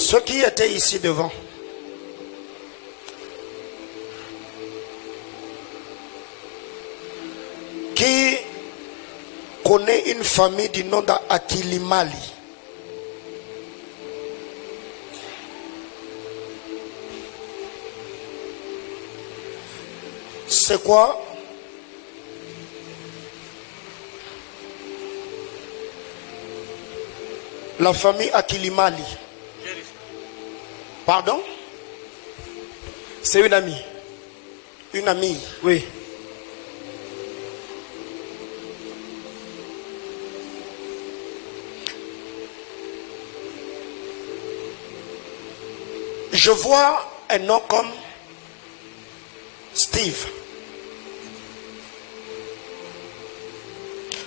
Ceux qui étaient ici devant, qui connaît une famille du nom d'Akilimali? C'est quoi? La famille Akilimali. Pardon? C'est une amie. Une amie. Oui. Je vois un nom comme Steve.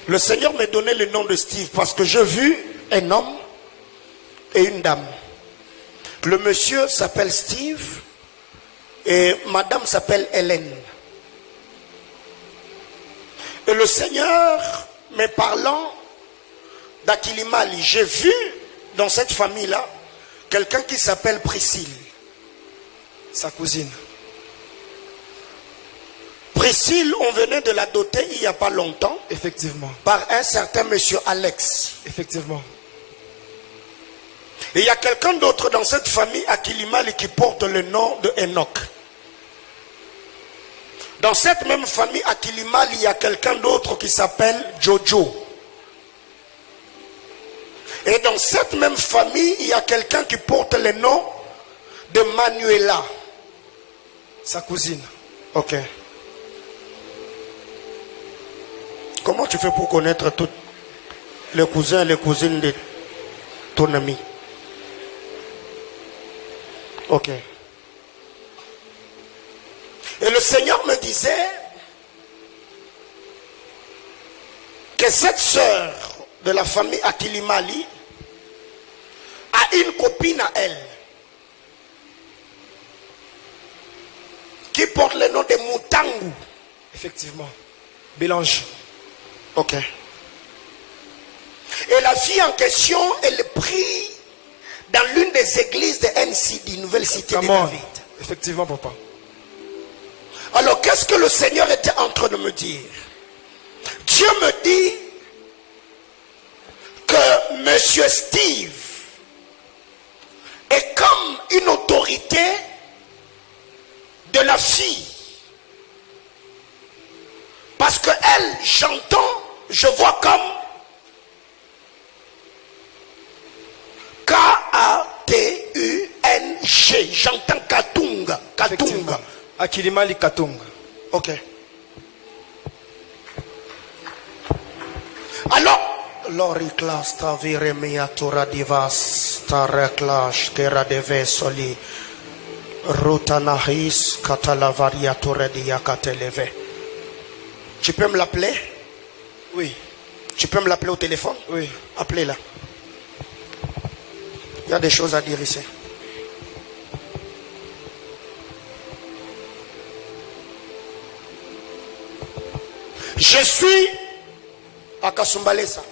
Le Seigneur m'a donné le nom de Steve parce que j'ai vu un homme et une dame. Le monsieur s'appelle Steve et madame s'appelle Hélène. Et le Seigneur me parlant d'Akilimali, j'ai vu dans cette famille-là quelqu'un qui s'appelle Priscille, Sa cousine. Priscille, on venait de la doter il n'y a pas longtemps. Effectivement. Par un certain monsieur Alex. Effectivement. Et il y a quelqu'un d'autre dans cette famille Akilimali qui porte le nom de Enoch. Dans cette même famille Akilimali, il y a quelqu'un d'autre qui s'appelle Jojo. Et dans cette même famille, il y a quelqu'un qui porte le nom de Manuela. Sa cousine. Ok. Comment tu fais pour connaître tous les cousins et les cousines de ton ami? Ok. Et le Seigneur me disait que cette sœur de la famille Akilimali a une copine à elle qui porte le nom de Mutangu. Effectivement. Bélange. Ok. Et la fille en question, elle prie dans l'une des églises de NCD, Nouvelle Cité de David. Effectivement, papa. Alors, qu'est-ce que le Seigneur était en train de me dire? Dieu me dit que Monsieur Steve est comme une autorité de la fille. Parce que elle, j'entends, je vois comme K-A-T-U-N-G. J'entends Katunga. Katunga. Akilimali Katunga. Ok. Alors, Loriclas taviremia tora divas tareklash kera deve soli rutanahis katalavaria tore diakateleve. Tu peux me l'appeler? Oui. Tu peux me l'appeler au téléphone? Oui. Appelez-la. Il y a des choses à dire ici. Je suis à Kasumbalesa.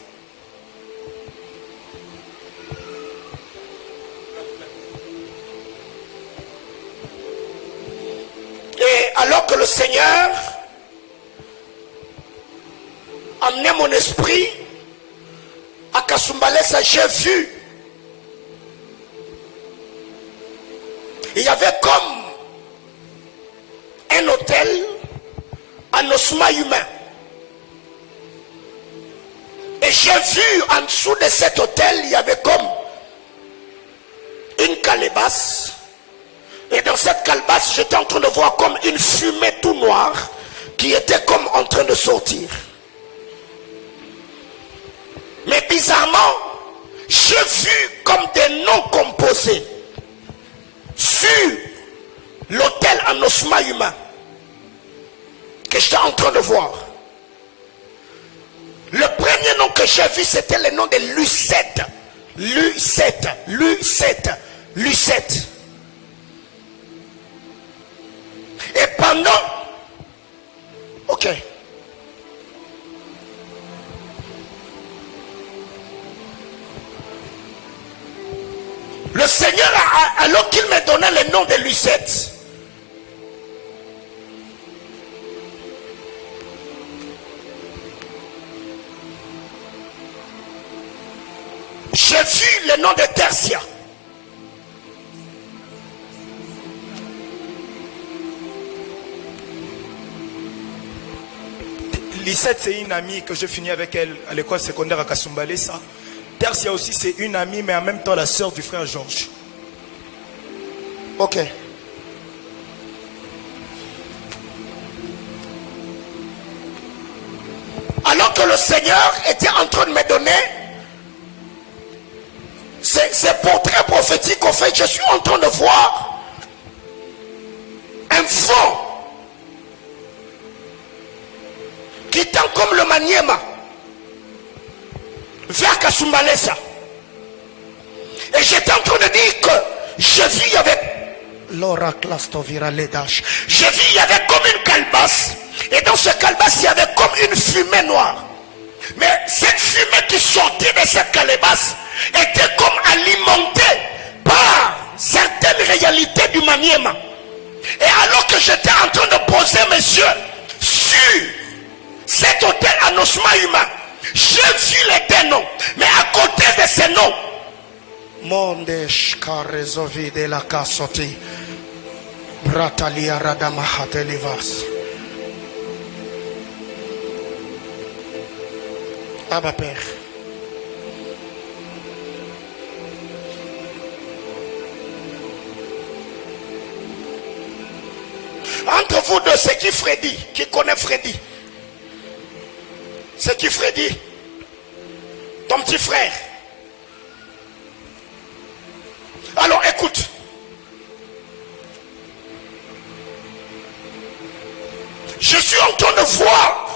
Et alors que le Seigneur amenait mon esprit à Kasumbalesa, j'ai vu. Il y avait comme un hôtel en ossements humains. Et j'ai vu en dessous de cet hôtel, il y avait comme une calebasse. Et dans cette calebasse, j'étais en train de voir comme une fumée tout noire qui était comme en train de sortir. Mais bizarrement, j'ai vu comme des noms composés sur l'autel en ossements humains que j'étais en train de voir. Le premier nom que j'ai vu, c'était le nom de Lucette. Lucette, Lucette, Lucette. Et pendant... Ok. Le Seigneur, alors qu'il me donnait le nom de Lucette, j'ai vu le nom de Tertia. Lisette, c'est une amie que je finis avec elle à l'école secondaire à Kasumbalesa. Tercia aussi, c'est une amie, mais en même temps la sœur du frère Georges. Ok. Alors que le Seigneur était en train de me donner ces portraits prophétiques, en fait, je suis en train de voir un fond qui tend comme le Maniema vers Kasumbalesa. Et j'étais en train de dire que je vis avec l'oracle Astoviraledash. Je vis, il y avait comme une calebasse. Et dans ce calebasse, il y avait comme une fumée noire. Mais cette fumée qui sortait de cette calebasse était comme alimentée par certaines réalités du Maniema. Et alors que j'étais en train de poser mes yeux sur cet hôtel en osma humain, j'ai vu les deux noms. Mais à côté de ces noms, Mondesh Karezovi de la Kasoti, Bratalia Radamahatelivas. Abba Père. Entre vous deux, c'est qui Freddy? Qui connaît Freddy? C'est qui Freddy? Ton petit frère. Alors écoute. Je suis en train de voir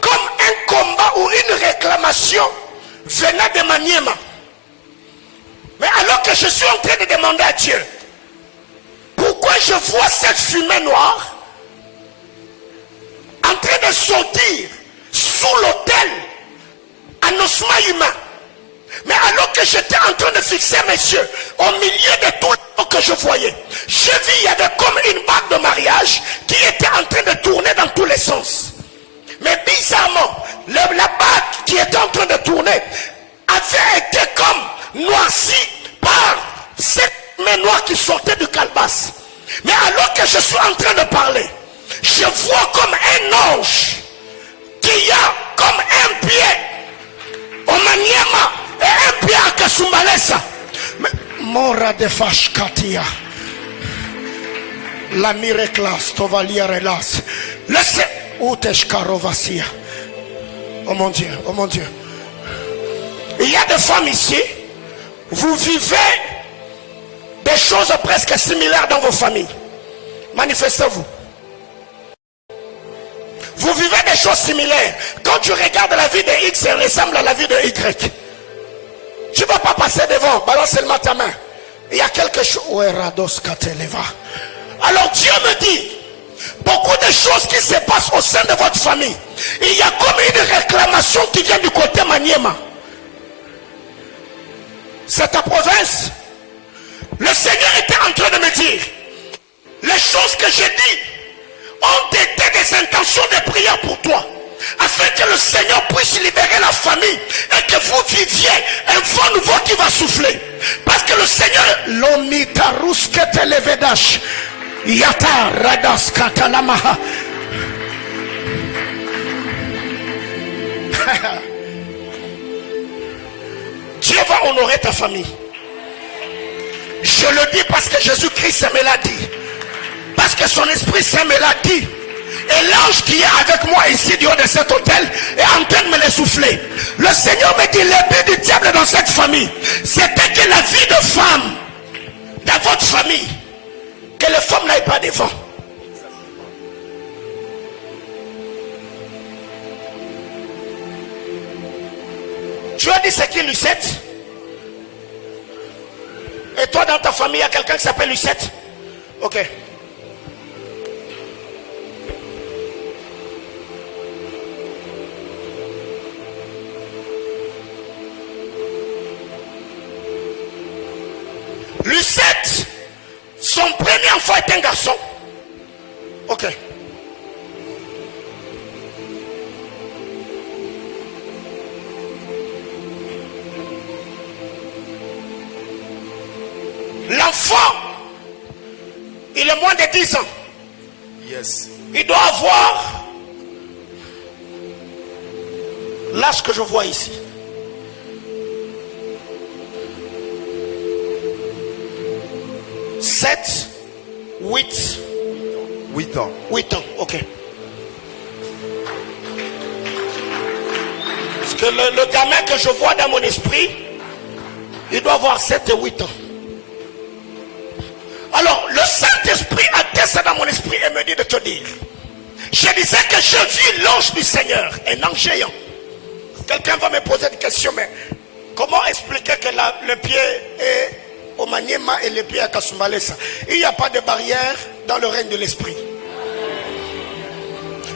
comme un combat ou une réclamation venant de Maniema. Mais alors que je suis en train de demander à Dieu, pourquoi je vois cette fumée noire en train de sortir sous l'autel en osma humain? Mais alors que j'étais en train de fixer mes yeux au milieu de tout le que je voyais, je vis, il y avait comme une bague de mariage qui était en train de tourner dans tous les sens. Mais bizarrement, la bague qui était en train de tourner avait été comme noircie par cette main noire qui sortait du calebasse. Mais alors que je suis en train de parler, je vois comme un ange qui a comme un pied au Maniema et un pied à Kasumbalesa. Mora de Fashkatia. La mireclas, tovalia relas. Laissez Uteshkarovasia. Oh mon Dieu, oh mon Dieu. Il y a des femmes ici, vous vivez des choses presque similaires dans vos familles. Manifestez-vous. Vous vivez des choses similaires. Quand tu regardes la vie de X, elle ressemble à la vie de Y. Tu ne vas pas passer devant, balance seulement ta main. Il y a quelque chose. Alors Dieu me dit, beaucoup de choses qui se passent au sein de votre famille. Il y a comme une réclamation qui vient du côté Maniema. C'est ta province. Le Seigneur était en train de me dire, les choses que j'ai dit ont été des intentions de prière pour toi, afin que le Seigneur puisse libérer la famille et que vous viviez un vent nouveau qui va souffler. Parce que le Seigneur, l'omitaruskete levedash, yata radas katalamaha. Dieu va honorer ta famille. Je le dis parce que Jésus-Christ me l'a dit. Parce que son Esprit Saint me l'a dit. Et l'ange qui est avec moi ici du haut de cet hôtel est en train de me le souffler. Le Seigneur me dit, le but du diable dans cette famille, c'était que la vie de femme dans votre famille, que les femmes n'aillent pas devant. Tu as dit c'est qui Lucette? Et toi dans ta famille, il y a quelqu'un qui s'appelle Lucette? Ok. est un garçon. Ok. L'enfant, il est moins de 10 ans. Yes. Il doit avoir l'âge que je vois ici. Sept, 8 ans. 8 ans, ok. Parce que le gamin que je vois dans mon esprit, il doit avoir 7 et 8 ans. Alors, le Saint-Esprit atteste dans mon esprit et me dit de te dire. Je disais que je vis l'ange du Seigneur, un ange géant. Quelqu'un va me poser une question, mais comment expliquer que le pied est au Maniema et le pied à Kasumbalesa? Il n'y a pas de barrière dans le règne de l'esprit.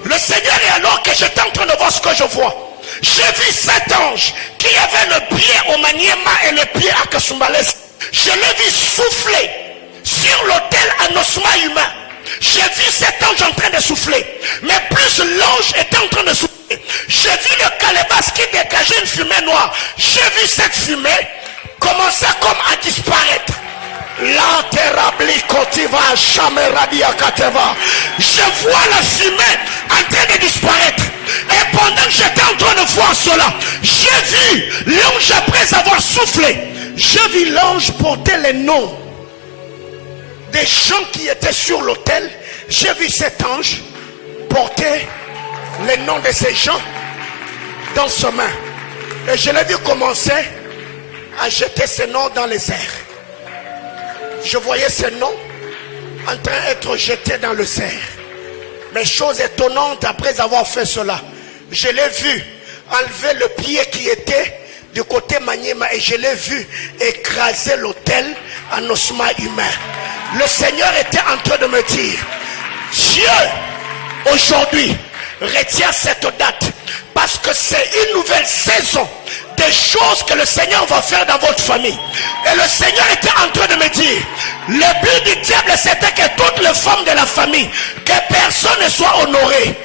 Le Seigneur est alors que j'étais en train de voir ce que je vois. J'ai vu cet ange qui avait le pied au Maniema et le pied à Kasumbalesa. Je l'ai vu souffler sur l'autel en ossements humains. J'ai vu cet ange en train de souffler. Mais plus l'ange était en train de souffler, j'ai vu le calebasse qui dégageait une fumée noire. J'ai vu cette fumée commencer comme à disparaître. La terabli kotiva chameradia kateva. Je vois la fumée en train de disparaître. Et pendant que j'étais en train de voir cela, j'ai vu l'ange après avoir soufflé. J'ai vu l'ange porter les noms des gens qui étaient sur l'autel. J'ai vu cet ange porter les noms de ces gens dans ses mains. Et je l'ai vu commencer à jeter ces noms dans les airs. Je voyais ces noms en train d'être jetés dans le cerf. Mais chose étonnante, après avoir fait cela, je l'ai vu enlever le pied qui était du côté Maniema et je l'ai vu écraser l'autel en ossements humains. Le Seigneur était en train de me dire, Dieu aujourd'hui retient cette date parce que c'est une nouvelle saison des choses que le Seigneur va faire dans votre famille. Et le Seigneur était en train de me dire, le but du diable c'était que toutes les femmes de la famille, que personne ne soit honoré.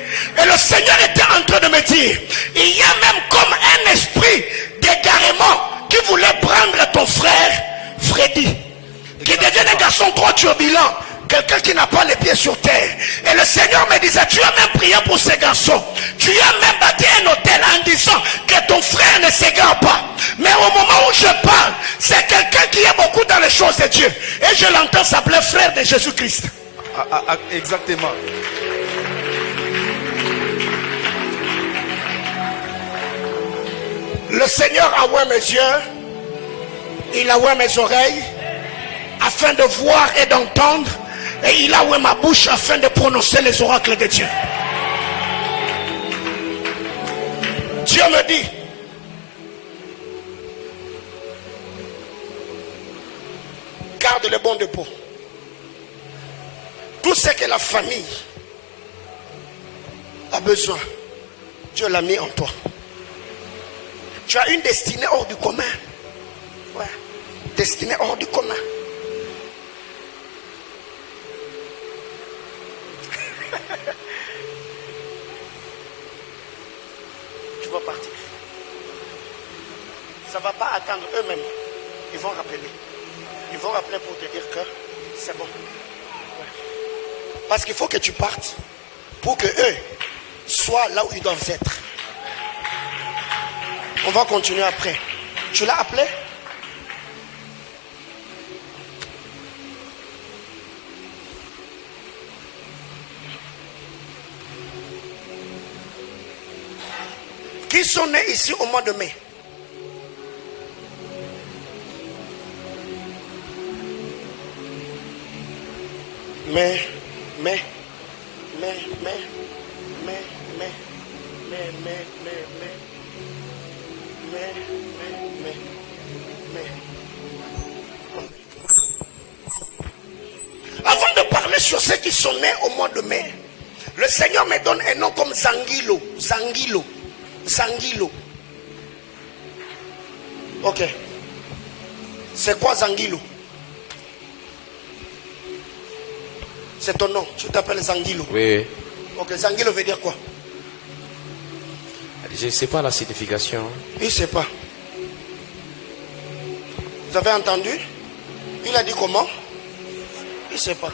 Et le Seigneur était en train de me dire, il y a même comme un esprit d'égarement qui voulait prendre ton frère Freddy, qui devient un garçon trop turbulent, quelqu'un qui n'a pas les pieds sur terre. Et le Seigneur me disait, tu as même prié pour ces garçons, tu as même bâti un hôtel en disant que ton frère ne s'égare pas. Mais au moment où je parle, c'est quelqu'un qui est beaucoup dans les choses de Dieu. Et je l'entends s'appeler frère de Jésus-Christ. Exactement. Le Seigneur a ouvert mes yeux, il a ouvert mes oreilles afin de voir et d'entendre, et il a ouvert ma bouche afin de prononcer les oracles de Dieu. Dieu me dit, garde le bon dépôt. Tout ce que la famille a besoin, Dieu l'a mis en toi. Tu as une destinée hors du commun. Ouais. Destinée hors du commun. Tu vas partir. Ça ne va pas attendre eux-mêmes. Ils vont rappeler. Ils vont rappeler pour te dire que c'est bon. Ouais. Parce qu'il faut que tu partes pour que eux soient là où ils doivent être. On va continuer après. Tu l'as appelé? Qui sont nés ici au mois de mai? Mais. Avant de parler sur ceux qui sont nés au mois de mai, le Seigneur me donne un nom comme Zangilo. Zangilo. Ok. C'est quoi Zangilo? C'est ton nom. Tu t'appelles Zangilo. Oui, oui. Ok, Zangilo veut dire quoi? Je ne sais pas la signification. Il ne sait pas. Vous avez entendu? Il a dit comment? Il ne sait pas.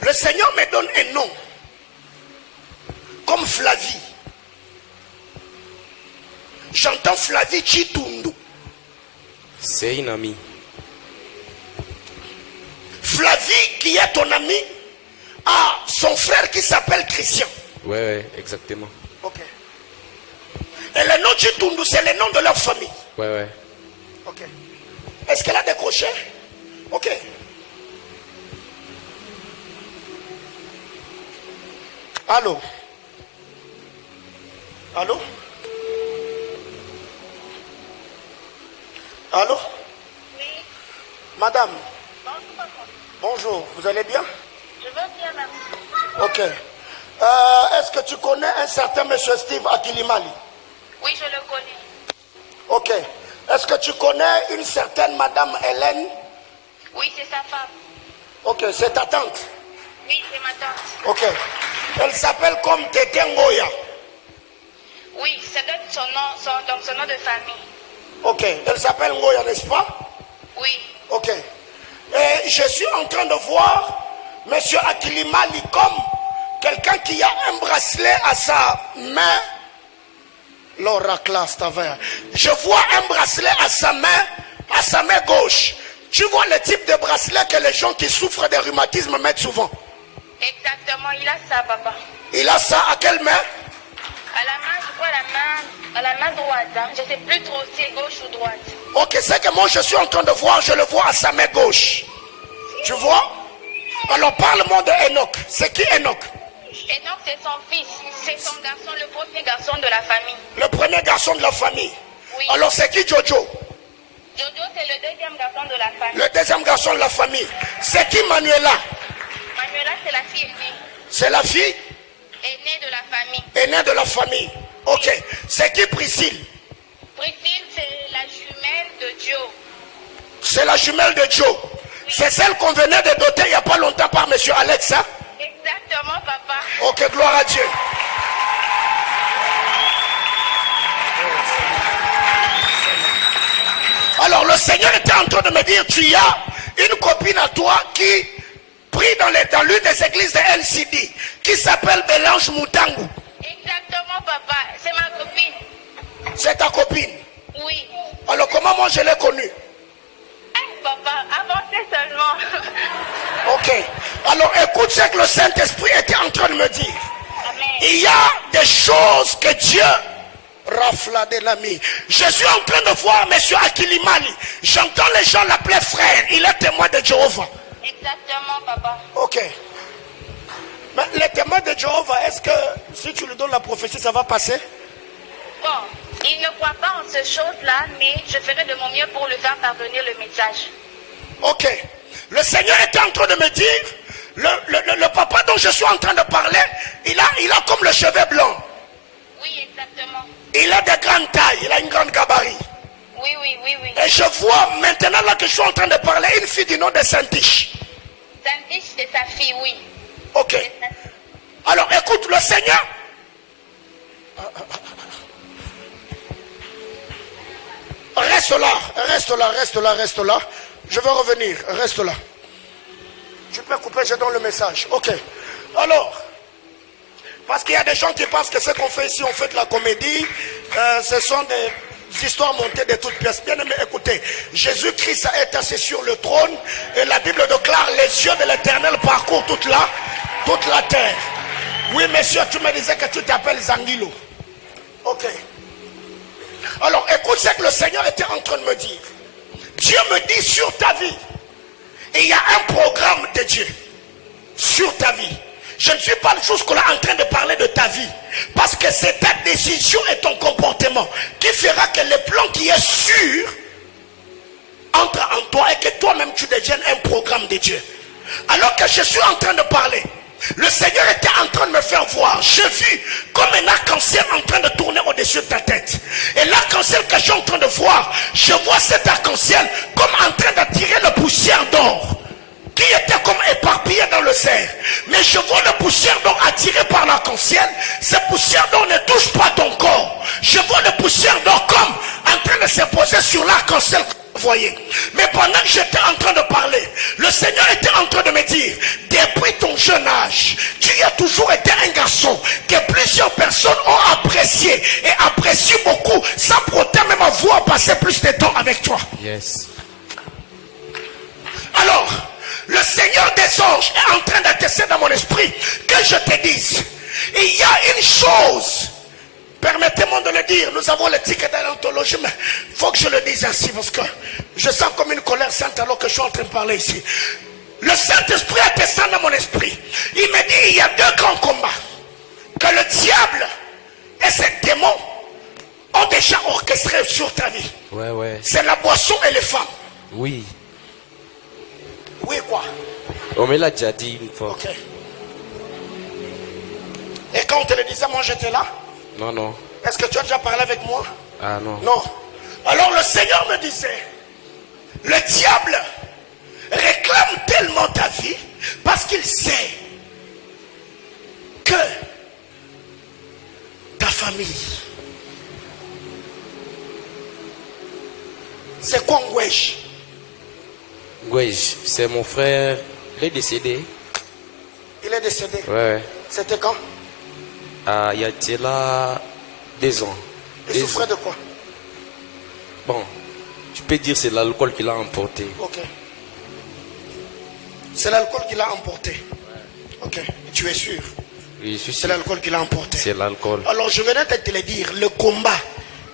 Le Seigneur me donne un nom. Comme Flavie. J'entends Flavie Chitundu. C'est une amie. Flavie, qui est ton ami, a son frère qui s'appelle Christian. Oui, oui, exactement. Ok. Et le nom Chitundu, c'est le nom de leur famille. Oui, oui. Ok. Est-ce qu'elle a décroché? Ok. Allô? Allô? Allô? Oui. Madame, Bonjour, papa. bonjour, vous allez bien? Je veux bien, merci. Ok. Est-ce que tu connais un certain monsieur Steve Akilimali? Oui, je le connais. Ok. Est-ce que tu connais une certaine madame Hélène? Oui, c'est sa femme. Ok, c'est ta tante. Oui, c'est ma tante. Ok. Elle s'appelle comme Tete Ngoya. Oui, c'est son nom, donc son nom de famille. Ok. Elle s'appelle Ngoya, n'est-ce pas? Oui. Ok. Et je suis en train de voir monsieur Akilimali comme quelqu'un qui a un bracelet à sa main. Je vois un bracelet à sa main gauche. Tu vois le type de bracelet que les gens qui souffrent de rhumatisme mettent souvent. Exactement, il a ça, papa. Il a ça à quelle main? À la main, je crois à la main droite. Hein. Je ne sais plus trop si c'est gauche ou droite. Ok, c'est que moi je suis en train de voir, je le vois à sa main gauche. Tu vois? Alors parle-moi de Enoch. C'est qui Enoch? Enoch, c'est son fils. C'est son garçon, le premier garçon de la famille. Le premier garçon de la famille. Oui. Alors c'est qui Jojo? Jojo, c'est le deuxième garçon de la famille. Le deuxième garçon de la famille. C'est qui Manuela? Manuela, c'est la fille aînée. C'est la fille Aînée de la famille. aînée de la famille. Ok. C'est qui Priscille? Priscille, c'est la jumelle de Joe. C'est la jumelle de Joe. C'est celle qu'on venait de doter il n'y a pas longtemps par monsieur Alex. Hein? Exactement, papa. Ok, gloire à Dieu. Alors le Seigneur était en train de me dire, tu as une copine à toi qui prie dans l'une des églises de LCD, qui s'appelle Bélange Moutangu. Exactement, papa. C'est ma copine. C'est ta copine. Oui. Alors comment moi je l'ai connue? Papa, avancez seulement. Ok. Alors écoute ce que le Saint-Esprit était en train de me dire. Amen. Il y a des choses que Dieu rafla de l'ami. Je suis en train de voir monsieur Akilimali. J'entends les gens l'appeler frère. Il est témoin de Jéhovah. Exactement, papa. Ok. Mais les témoins de Jéhovah, est-ce que si tu lui donnes la prophétie, ça va passer? Bon, il ne croit pas en ces choses-là, mais je ferai de mon mieux pour lui faire parvenir le message. Ok. Le Seigneur était en train de me dire, le papa dont je suis en train de parler, il a comme le cheveu blanc. Oui, exactement. Il a de grandes tailles, il a une grande gabarit. Oui, oui, oui, oui. Et je vois maintenant là que je suis en train de parler, une fille du nom de Saint-Tiche. Sandy, c'est sa fille, oui. Ok. Alors écoute, le Seigneur. Reste là, reste là, reste là, reste là. Je vais revenir, reste là. Tu peux couper, je donne le message. Ok. Alors, parce qu'il y a des gens qui pensent que ce qu'on fait ici, on fait de la comédie. Ce sont des histoires montées de toutes pièces. Bien aimé, écoutez. Jésus-Christ est assis sur le trône. Et la Bible déclare, les yeux de l'Éternel parcourent toute la terre. Oui, monsieur, tu me disais que tu t'appelles Zangilo. Ok. Alors, écoute ce que le Seigneur était en train de me dire. Dieu me dit sur ta vie, il y a un programme de Dieu sur ta vie. Je ne suis pas jusque-là en train de parler de ta vie. Parce que c'est ta décision et ton comportement qui fera que le plan qui est sûr entre en toi et que toi-même tu deviennes un programme de Dieu. Alors que je suis en train de parler, le Seigneur était en train de me faire voir, j'ai vu comme un arc-en-ciel en train de tourner au-dessus de ta tête. Et l'arc-en-ciel que je suis en train de voir, je vois cet arc-en-ciel comme en train d'attirer la poussière d'or qui était comme éparpillée dans le cerf. Mais je vois la poussière d'or attirée par l'arc-en-ciel. Cette poussière d'or ne touche pas ton corps. Je vois la poussière d'or comme en train de se poser sur l'arc-en-ciel. Voyez. Mais pendant que j'étais en train de parler, le Seigneur était en train de me dire, depuis ton jeune âge, tu as toujours été un garçon que plusieurs personnes ont apprécié et apprécient beaucoup, sans pour autant même avoir passé plus de temps avec toi. Yes. Alors, le Seigneur des anges est en train d'attester dans mon esprit que je te dise, il y a une chose. Permettez-moi de le dire, nous avons le ticket de l'anthologie, mais il faut que je le dise ainsi parce que je sens comme une colère sainte alors que je suis en train de parler ici. Le Saint-Esprit attestant dans mon esprit, il me dit il y a deux grands combats que le diable et ses démons ont déjà orchestrés sur ta vie. Ouais, ouais. C'est la boisson et les femmes. Oui. Oui, quoi? On me l'a déjà dit une fois. Ok. Et quand on te le disait, moi j'étais là? Non, non. Est-ce que tu as déjà parlé avec moi? Ah non. Non. Alors le Seigneur me disait, le diable réclame tellement ta vie parce qu'il sait que ta famille, c'est quoi Ngwesh? Ngwesh, c'est mon frère. Il est décédé. Il est décédé. Ouais. C'était quand? Ah, il y a là 2 ans. Il souffrait de quoi? Bon, je peux dire c'est l'alcool qui l'a emporté. Ok. C'est l'alcool qui l'a emporté. Ok. Tu es sûr? Oui, je suis C'est sûr. l'alcool qui l'a emporté. C'est l'alcool. Alors je venais de te le dire, le combat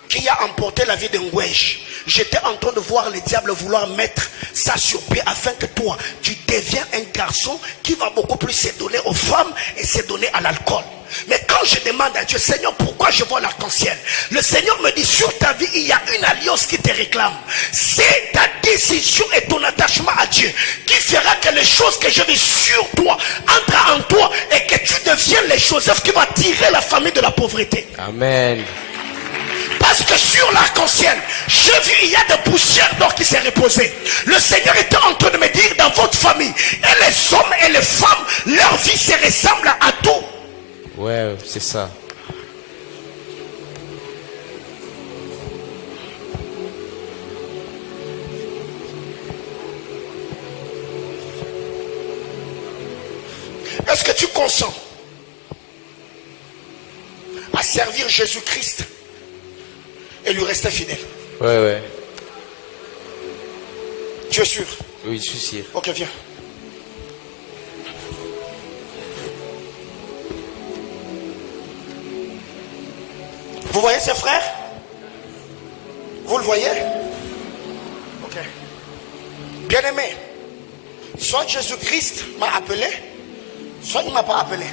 qui a emporté la vie de Ngwesh, j'étais en train de voir le diable vouloir mettre ça sur pied afin que toi, tu deviens un garçon qui va beaucoup plus se donner aux femmes et se donner à l'alcool. Mais quand je demande à Dieu, Seigneur, pourquoi je vois l'arc-en-ciel? Le Seigneur me dit, sur ta vie, il y a une alliance qui te réclame. C'est ta décision et ton attachement à Dieu qui fera que les choses que je vais sur toi entrent en toi et que tu deviennes les Joseph qui va tirer la famille de la pauvreté. Amen. Parce que sur l'arc-en-ciel, j'ai vu il y a des poussières d'or qui s'est reposée. Le Seigneur était en train de me dire, dans votre famille, et les hommes et les femmes, leur vie se ressemble à tout. Ouais, c'est ça. Est-ce que tu consens à servir Jésus-Christ et lui rester fidèle? Ouais, ouais. Tu es sûr? Oui, je suis sûr. Ok, viens. Vous voyez ces frères? Vous le voyez? Ok. Bien aimé, soit Jésus-Christ m'a appelé, soit il ne m'a pas appelé.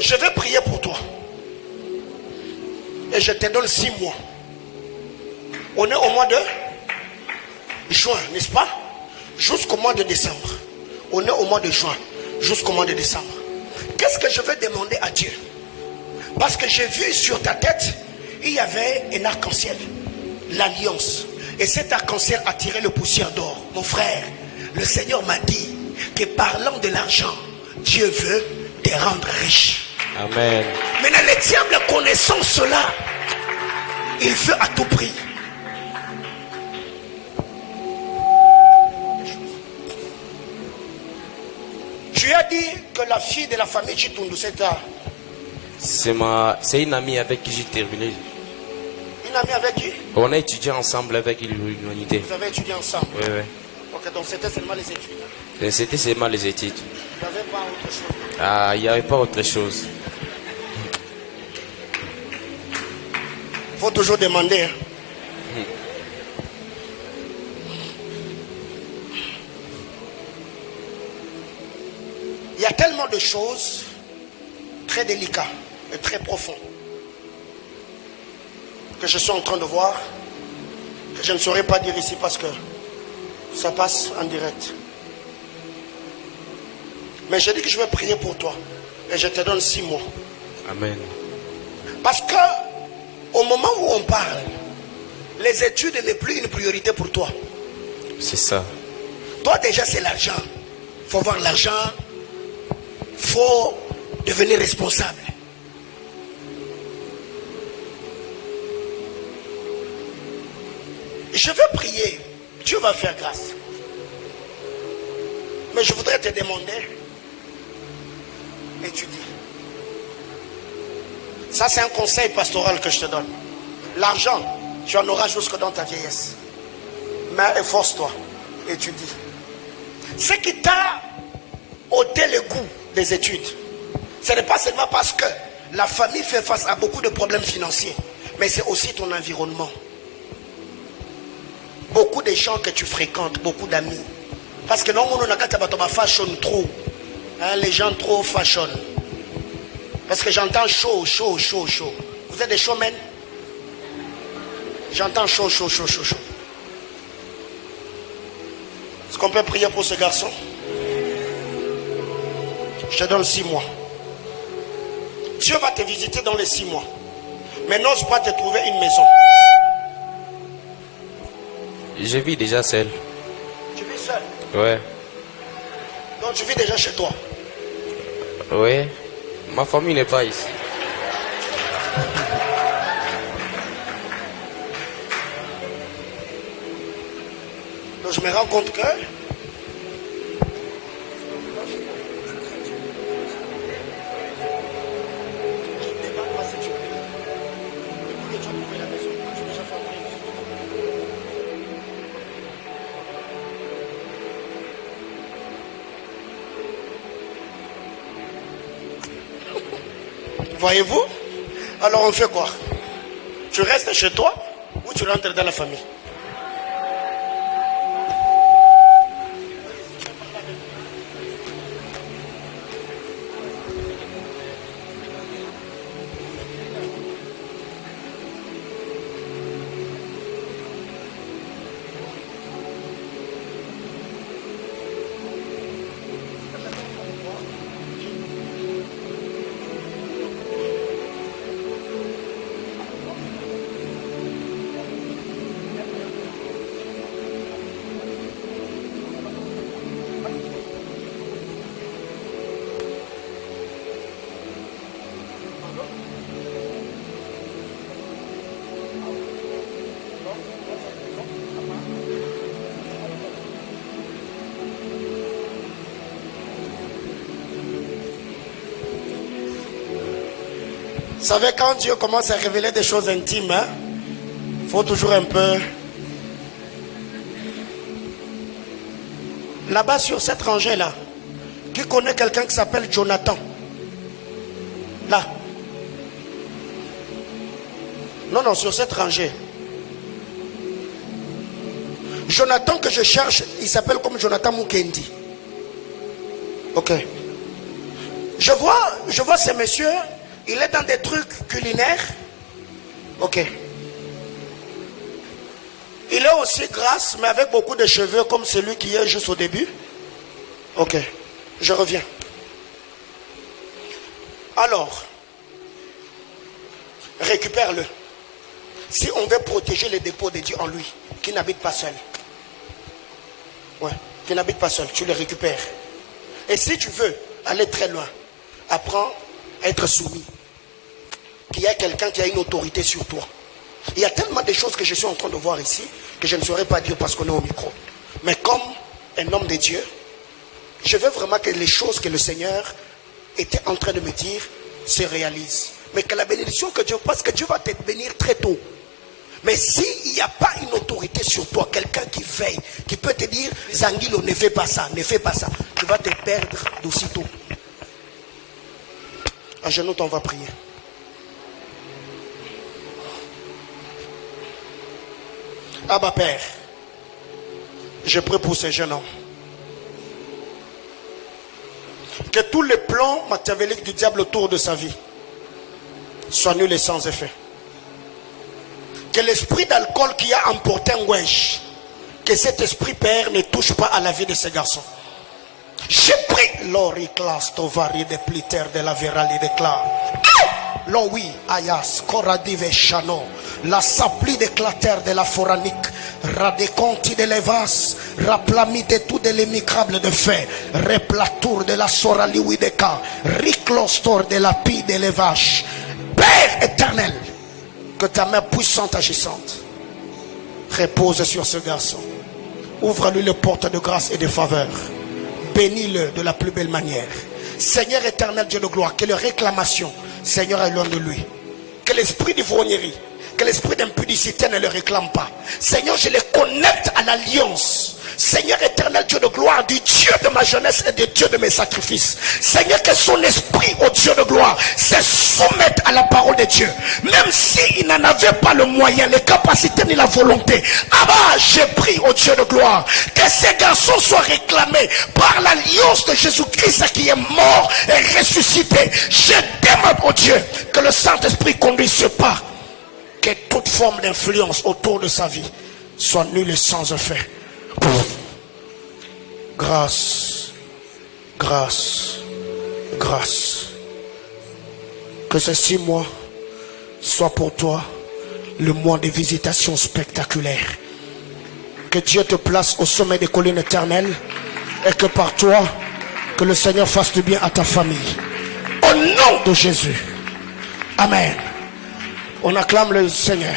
Je vais prier pour toi. Et je te donne 6 mois. On est au mois de juin, n'est-ce pas? Jusqu'au mois de décembre. On est au mois de juin, jusqu'au mois de décembre. Qu'est-ce que je vais demander à Dieu? Parce que j'ai vu sur ta tête, il y avait un arc-en-ciel, l'alliance. Et cet arc-en-ciel attirait le poussière d'or. Mon frère, le Seigneur m'a dit que parlant de l'argent, Dieu veut te rendre riche. Amen. Maintenant, le diable connaissant cela, il veut à tout prix. Tu as dit que la fille de la famille Chitundu, c'est ta... C'est une amie avec qui j'ai terminé. Une amie avec qui? On a étudié ensemble avec l'humanité. Vous avez étudié ensemble? Oui, oui. Ok, donc c'était seulement les études. Et c'était seulement les études. Vous n'avez pas autre chose? Ah, il n'y avait pas autre chose. Il faut toujours demander. Hein. Il y a tellement de choses très délicates et très profondes que je suis en train de voir que je ne saurais pas dire ici parce que ça passe en direct. Mais je dis que je vais prier pour toi. Et je te donne 6 mois. Amen. Parce que au moment où on parle, les études n'est plus une priorité pour toi. C'est ça. Toi déjà c'est l'argent. Il faut voir l'argent. Il faut devenir responsable. Je veux prier. Dieu va faire grâce. Mais je voudrais te demander, étudie. Ça c'est un conseil pastoral que je te donne. L'argent, tu en auras jusque dans ta vieillesse. Mais efforce-toi, étudie. Ce qui t'a ôté le goût des études, ce n'est pas seulement parce que la famille fait face à beaucoup de problèmes financiers, mais c'est aussi ton environnement. Beaucoup de gens que tu fréquentes, beaucoup d'amis. Parce que non, on a fashion trop. Hein, les gens trop fashion. Parce que j'entends chaud. Vous êtes des showmen? J'entends chaud. Est-ce qu'on peut prier pour ce garçon? Je te donne 6 mois. Dieu va te visiter dans les 6 mois. Mais n'ose pas te trouver une maison. Je vis déjà seul. Tu vis seul? Ouais. Donc tu vis déjà chez toi? Ouais. Ma famille n'est pas ici. Donc je me rends compte que voyez-vous? Alors on fait quoi? Tu restes chez toi ou tu rentres dans la famille? Vous savez, quand Dieu commence à révéler des choses intimes, il faut toujours un peu... Là-bas, sur cette rangée-là, qui connaît quelqu'un qui s'appelle Jonathan? Là. Non, sur cette rangée. Jonathan que je cherche, il s'appelle comme Jonathan Mukendi. Ok. Je vois ce monsieur... Il est dans des trucs culinaires. Ok. Il est aussi grasse, mais avec beaucoup de cheveux comme celui qui est juste au début. Ok. Je reviens. Alors, récupère-le. Si on veut protéger les dépôts de Dieu en lui, qui n'habite pas seul. Ouais, qui n'habite pas seul, tu le récupères. Et si tu veux aller très loin, apprends à être soumis. Qu'il y a quelqu'un qui a une autorité sur toi. Il y a tellement de choses que je suis en train de voir ici que je ne saurais pas dire parce qu'on est au micro. Mais comme un homme de Dieu, je veux vraiment que les choses que le Seigneur était en train de me dire se réalisent. Mais que la bénédiction que Dieu, parce que Dieu va te bénir très tôt. Mais s'il n'y a pas une autorité sur toi, quelqu'un qui veille, qui peut te dire Zangilo, ne fais pas ça, tu vas te perdre d'aussitôt. À genoux, on va prier. Abba Père, je prie pour ce jeune homme. Que tous les plans machiavéliques du diable autour de sa vie soient nuls et sans effet. Que l'esprit d'alcool qui a emporté un wesh, que cet esprit, Père, ne touche pas à la vie de ce garçon. J'ai pris l'oriclas tovari de pliter de la virali de cla. Lo oui, ayas, coradive chano, la sapli de clater de la foranique, radeconti de levas, raplami de tout de l'émicrable de fait, replatour de la sorali wideka, riclostor de la pie de l'élevage. Père éternel, que ta main puissante agissante repose sur ce garçon. Ouvre-lui les portes de grâce et de faveur. Bénis-le de la plus belle manière. Seigneur éternel, Dieu de gloire, que les réclamations, Seigneur, est loin de lui. Que l'esprit d'ivrognerie, que l'esprit d'impudicité ne le réclame pas. Seigneur, je les connecte à l'alliance. Seigneur éternel, Dieu de gloire, du Dieu de ma jeunesse et du Dieu de mes sacrifices. Seigneur, que son esprit, au Dieu de gloire, se soumette à la parole de Dieu. Même s'il n'en avait pas le moyen, les capacités ni la volonté. Abba, j'ai pris au Dieu de gloire que ces garçons soient réclamés par l'alliance de Jésus-Christ qui est mort et ressuscité. Je demande au Dieu que le Saint-Esprit conduise pas, que toute forme d'influence autour de sa vie soit nulle et sans effet. Grâce, grâce, grâce. Que ces 6 mois soient pour toi le mois de visitations spectaculaires. Que Dieu te place au sommet des collines éternelles et que par toi, que le Seigneur fasse du bien à ta famille. Au nom de Jésus. Amen. On acclame le Seigneur.